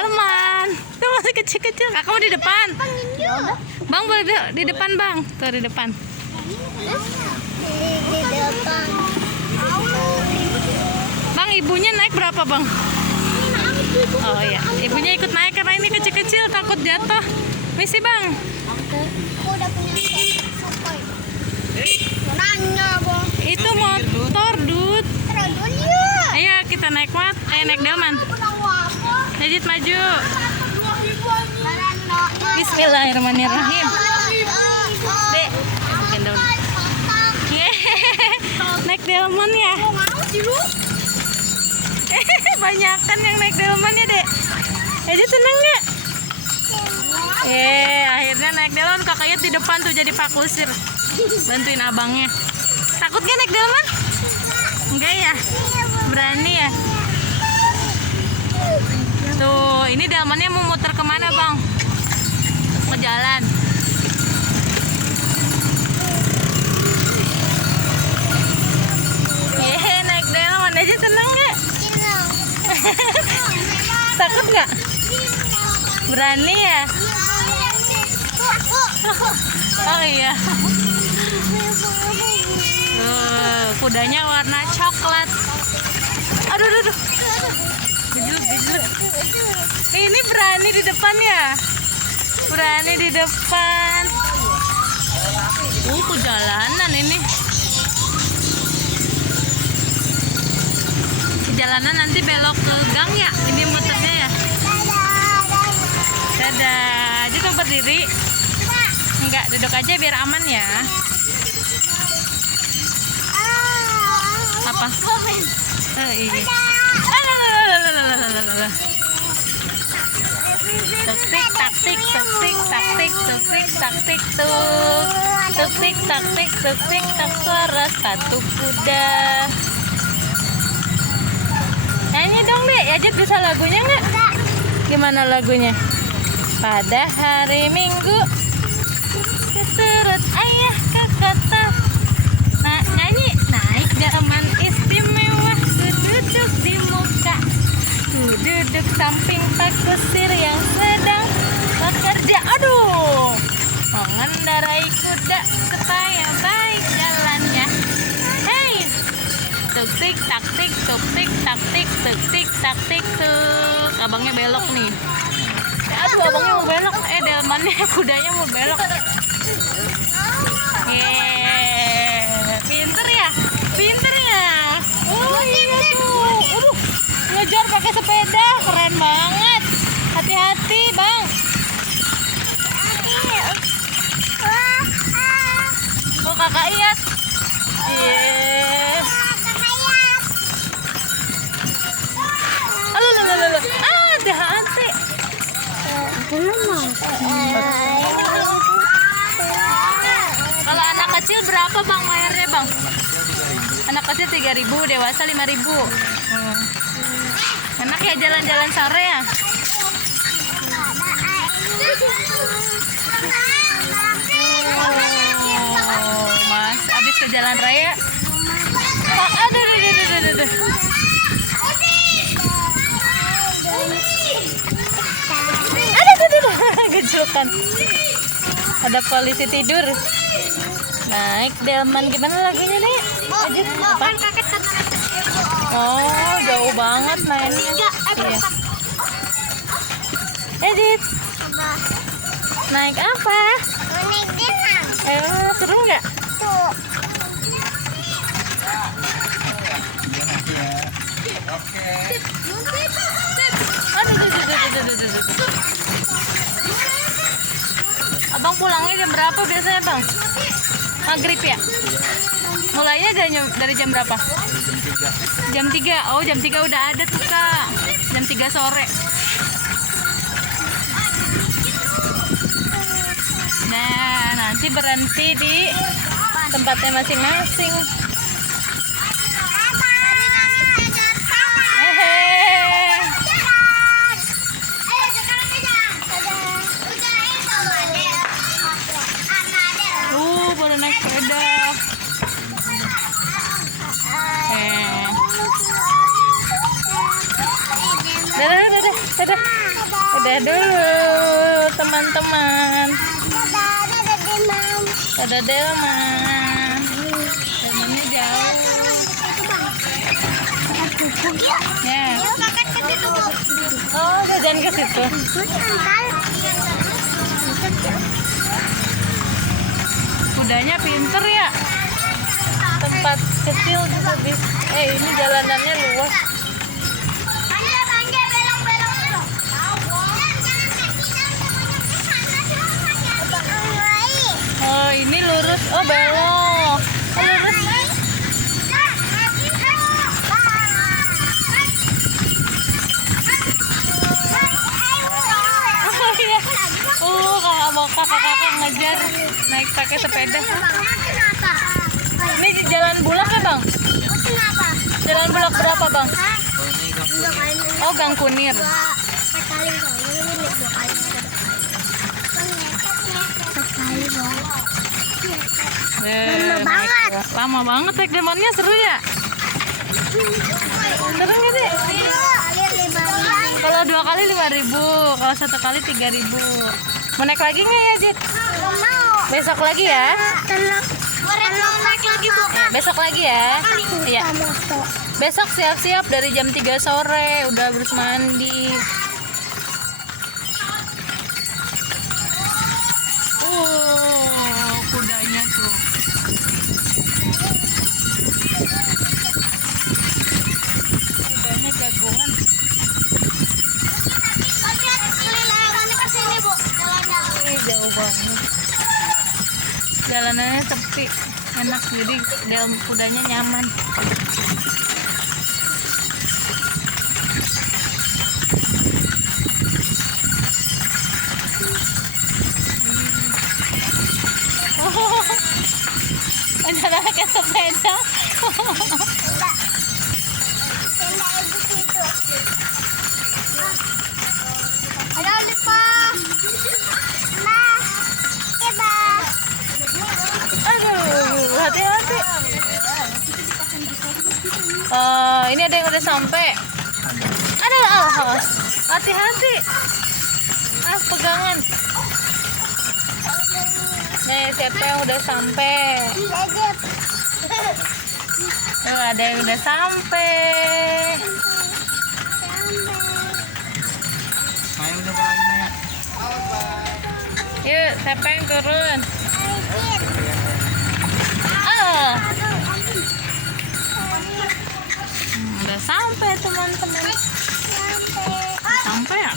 delman. Tuh masih kecil-kecil. Kakak mau di depan. Bang boleh di depan bang. Tuh di depan. Di depan. Bang ibunya naik berapa bang? Oh iya, ibunya ikut naik karena ini kecil-kecil takut jatuh. Misi bang. Aku udah punya super. Nanya bang. Itu motor dud. Terus ya. Ayo kita naik wat. Ayo naik delman. Najit maju. Bismillahirrahmanirrahim. Dek, gendong. Naik delman ya. Banyakan yang naik delman ya dek. Najit seneng nggak? Akhirnya naik delman. Kakaknya di depan tuh jadi pak kusir. Bantuin abangnya. Takut gak naik delman? Enggak ya? Berani ya? Tuh, ini delmannya mau muter kemana bang? Ke jalan. Naik delman aja seneng gak? Takut gak? Berani ya? Oh iya. Kudanya warna coklat. Aduh. Gejluk. Ini berani di depan ya? Berani di depan. Jalanan ini. Jalanan nanti belok ke gang ya? Ini muternya ya? Dadah. Aja tuh berdiri. Enggak, duduk aja biar aman ya. Apa? Iya. Tuktik tak suara satu kuda. Nyanyi dong dek, Yajit bisa lagunya nggak? Gimana lagunya? Pada hari Minggu turut ayah ke kota. Nah, nyanyi. Naik delman istimewa, duduk di muka, duduk samping pak kusir yang sedang bekerja. Aduh, mengendarai kuda supaya baik jalannya. Hei, tuktik taktik, tuktik taktik, tuktik taktik tuh. Abangnya belok nih. Aduh, abangnya mau belok. Delmannya kudanya mau belok. Pinter ya? Oh iya tuh. Ngejar pakai sepeda, keren banget. Hati-hati bang. Tuh kakak Iyat. Hati-hati. Kalau anak kecil berapa bang bayarnya bang? Anak kecil 3.000, dewasa 5.000. Enak ya jalan-jalan sore ya? Mas, abis ke jalan raya. Aduh. Gejlukan. Ada polisi tidur. Naik delman, gimana lagunya nih? Oh, jauh banget mainnya. Iya. Edit. Naik apa? Naik delman. Seru nggak? Abang pulangnya jam berapa biasanya bang? Maghrib ya? Mulainya dari jam berapa? Jam 3. Oh jam 3 udah ada tuh kak. Jam 3 sore. Nah nanti berhenti di tempatnya masing-masing. Baru naik sepeda. Dadah. Dadah dulu teman-teman. Dadah, Demam. Dadah Delman. Delmannya jauh. Ya. Yuk, kakak ke situ, Bu. Oh, jajan ke situ. Kudanya pinter ya. Tempat kecil juga bisa. Ini jalanannya luas. Oh, ini lurus. Oh, belok. Oh, lurus. Oh iya. Kakak ngejar naik pakai sepeda. Ini jalan bulak ya, Bang? Jalan bulak berapa, Bang? Oh, Gang Kunir. Lama banget. Lama banget naik demonnya, seru ya? Seru nggak sih? Kalau 2 kali 5.000, kalau 1 kali 3.000. Mau naik lagi nggak ya, Jet? Besok lagi ya? Naik lagi, Bu. Besok lagi ya? Iya. Besok siap-siap dari jam 3 sore, udah harus mandi. Kudanya tuh. Kudanya jagongan. Jauh banget. Jalanannya sepi, enak, jadi dalam kudanya nyaman. Ada pakai sepeda. Ada lupa. Aduh, hati-hati. Ini ada yang udah sampai. Aduh, awas. Hati-hati. Pegangan. Nih, siapa yang udah sampai? Ada yang udah sampai. Maya udah balik, Maya. Yuk, siapa yang turun? Udah sampai teman-teman. Sampai ya?